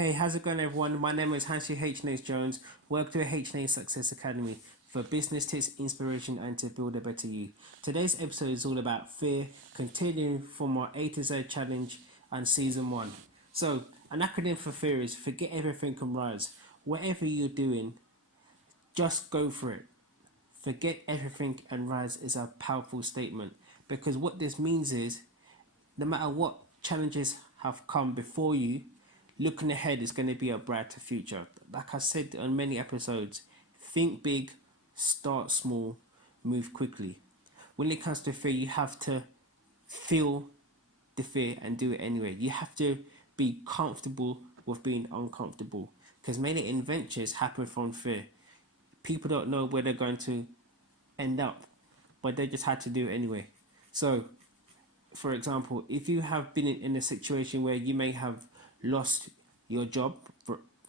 Hey, how's it going, everyone? My name is HNH Jones. Work to a HNH Success Academy for business tips, inspiration, and to build a better you. Today's episode is all about fear, continuing from our A to Z challenge and season one. So, an acronym for fear is forget everything and rise. Whatever you're doing, just go for it. Forget everything and rise is a powerful statement because what this means is no matter what challenges have come before you, looking ahead is going to be a brighter future. Like I said on many episodes, think big, start small, move quickly. When it comes to fear, you have to feel the fear and do it anyway. You have to be comfortable with being uncomfortable because many adventures happen from fear. People don't know where they're going to end up, but they just had to do it anyway. So, for example, if you have been in a situation where you may have lost your job,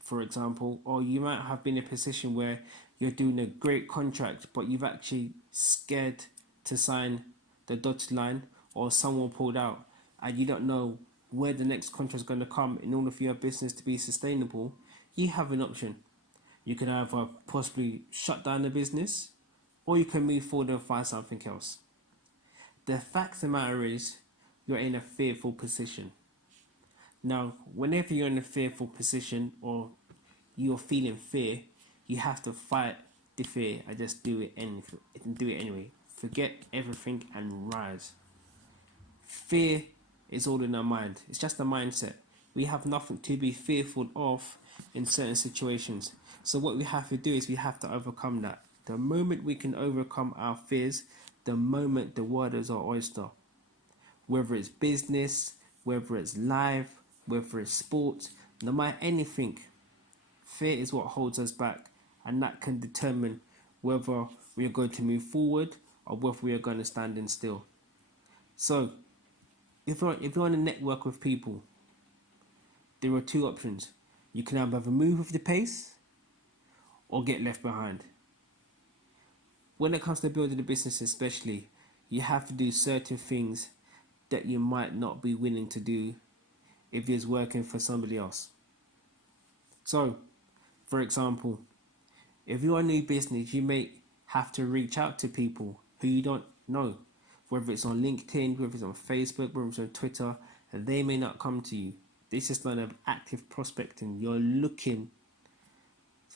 for example, or you might have been in a position where you're doing a great contract, but you've actually scared to sign the dotted line, or someone pulled out, and you don't know where the next contract is going to come in order for your business to be sustainable, you have an option. You can either possibly shut down the business, or you can move forward and find something else. The fact of the matter is, you're in a fearful position. Now, whenever you're in a fearful position or you're feeling fear, you have to fight the fear and just do it anyway. Forget everything and rise. Fear is all in our mind. It's just a mindset. We have nothing to be fearful of in certain situations. So what we have to do is we have to overcome that. The moment we can overcome our fears, the moment the world is our oyster. Whether it's business, whether it's life, whether it's sports, no matter anything, fear is what holds us back, and that can determine whether we are going to move forward or whether we are going to stand in still. So, if you're on a network with people, there are two options. You can either move with the pace or get left behind. When it comes to building a business especially, you have to do certain things that you might not be willing to do if it's working for somebody else. So, for example, if you're a new business, you may have to reach out to people who you don't know, whether it's on LinkedIn, whether it's on Facebook, whether it's on Twitter, and they may not come to you. This is not an active prospecting. You're looking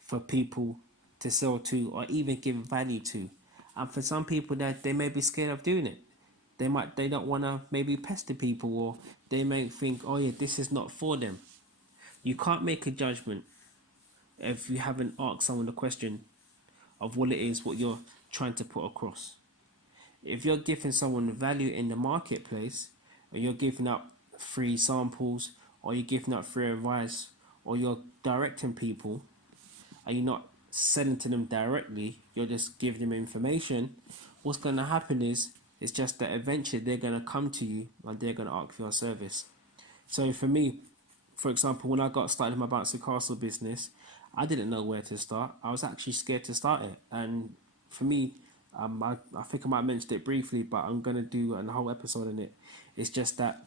for people to sell to or even give value to. And for some people that they may be scared of doing it. They don't want to maybe pester people, or they may think, oh yeah, this is not for them. You can't make a judgment if you haven't asked someone the question of what it is, what you're trying to put across. If you're giving someone value in the marketplace, or you're giving up free samples, or you're giving up free advice, or you're directing people, and you're not selling to them directly, you're just giving them information, what's going to happen is, it's just that eventually they're going to come to you and they're going to ask for your service. So for me, for example, when I got started in my bouncy castle business, I didn't know where to start. I was actually scared to start it. And for me, I think I might have mentioned it briefly, but I'm going to do a whole episode on it. It's just that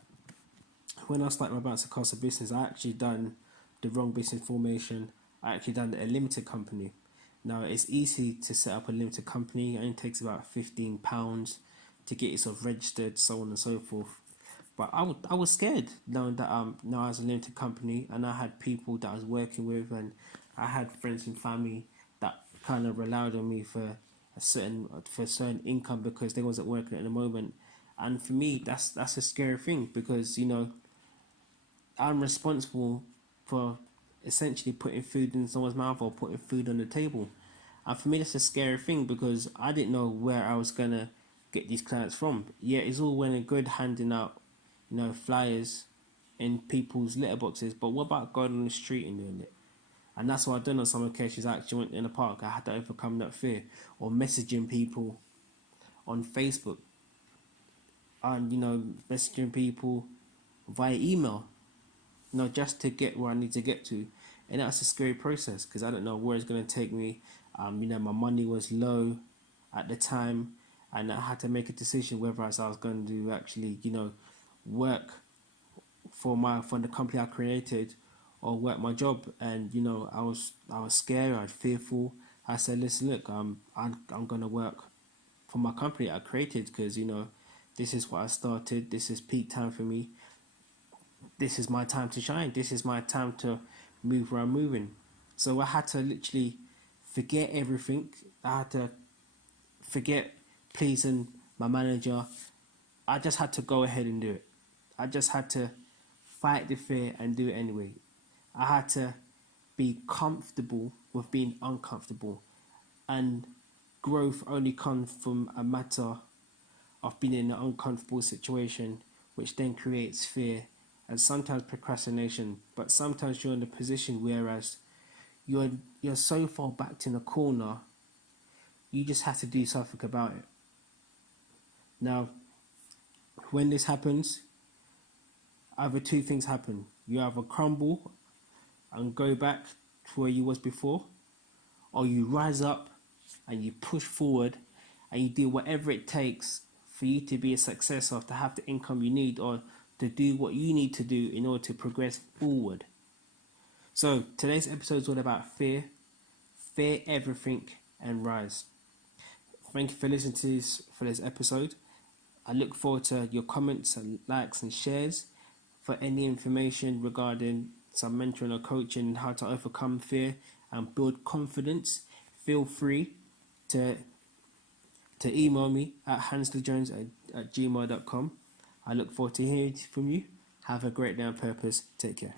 when I started my bouncy castle business, I actually done the wrong business formation. I actually done a limited company. Now, it's easy to set up a limited company. It only takes about £15 to get yourself registered, so on and so forth. But I was scared knowing that now I was a limited company and I had people that I was working with, and I had friends and family that kind of relied on me for a certain income because they wasn't working at the moment. And for me, that's a scary thing because I'm responsible for essentially putting food in someone's mouth or putting food on the table. And for me, that's a scary thing because I didn't know where I was gonna get these clients from. Yeah, it's all well and good handing out, flyers in people's letterboxes, but what about going on the street and doing it? And that's what I've done on some occasions. I actually went in the park. I had to overcome that fear, or messaging people on Facebook, and messaging people via email, just to get where I need to get to. And that's a scary process because I don't know where it's going to take me. My money was low at the time, and I had to make a decision whether I was going to actually, work for the company I created, or work my job, and I was scared, I was fearful. I said, listen, look, I'm gonna work for my company I created, because this is what I started. This is peak time for me. This is my time to shine. This is my time to move where I'm moving. So I had to literally forget everything. I had to forget pleasing my manager. I just had to go ahead and do it. I just had to fight the fear and do it anyway. I had to be comfortable with being uncomfortable. And growth only comes from a matter of being in an uncomfortable situation, which then creates fear and sometimes procrastination. But sometimes you're in a position whereas you're so far backed in a corner, you just have to do something about it. Now, when this happens, either two things happen. You either crumble and go back to where you was before, or you rise up and you push forward and you do whatever it takes for you to be a success, or to have the income you need, or to do what you need to do in order to progress forward. So today's episode is all about fear. Fear everything and rise. Thank you for listening to this episode. I look forward to your comments and likes and shares. For any information regarding some mentoring or coaching, how to overcome fear and build confidence, feel free to email me at hansleyjones@gmail.com. I look forward to hearing from you. Have a great day on purpose. Take care.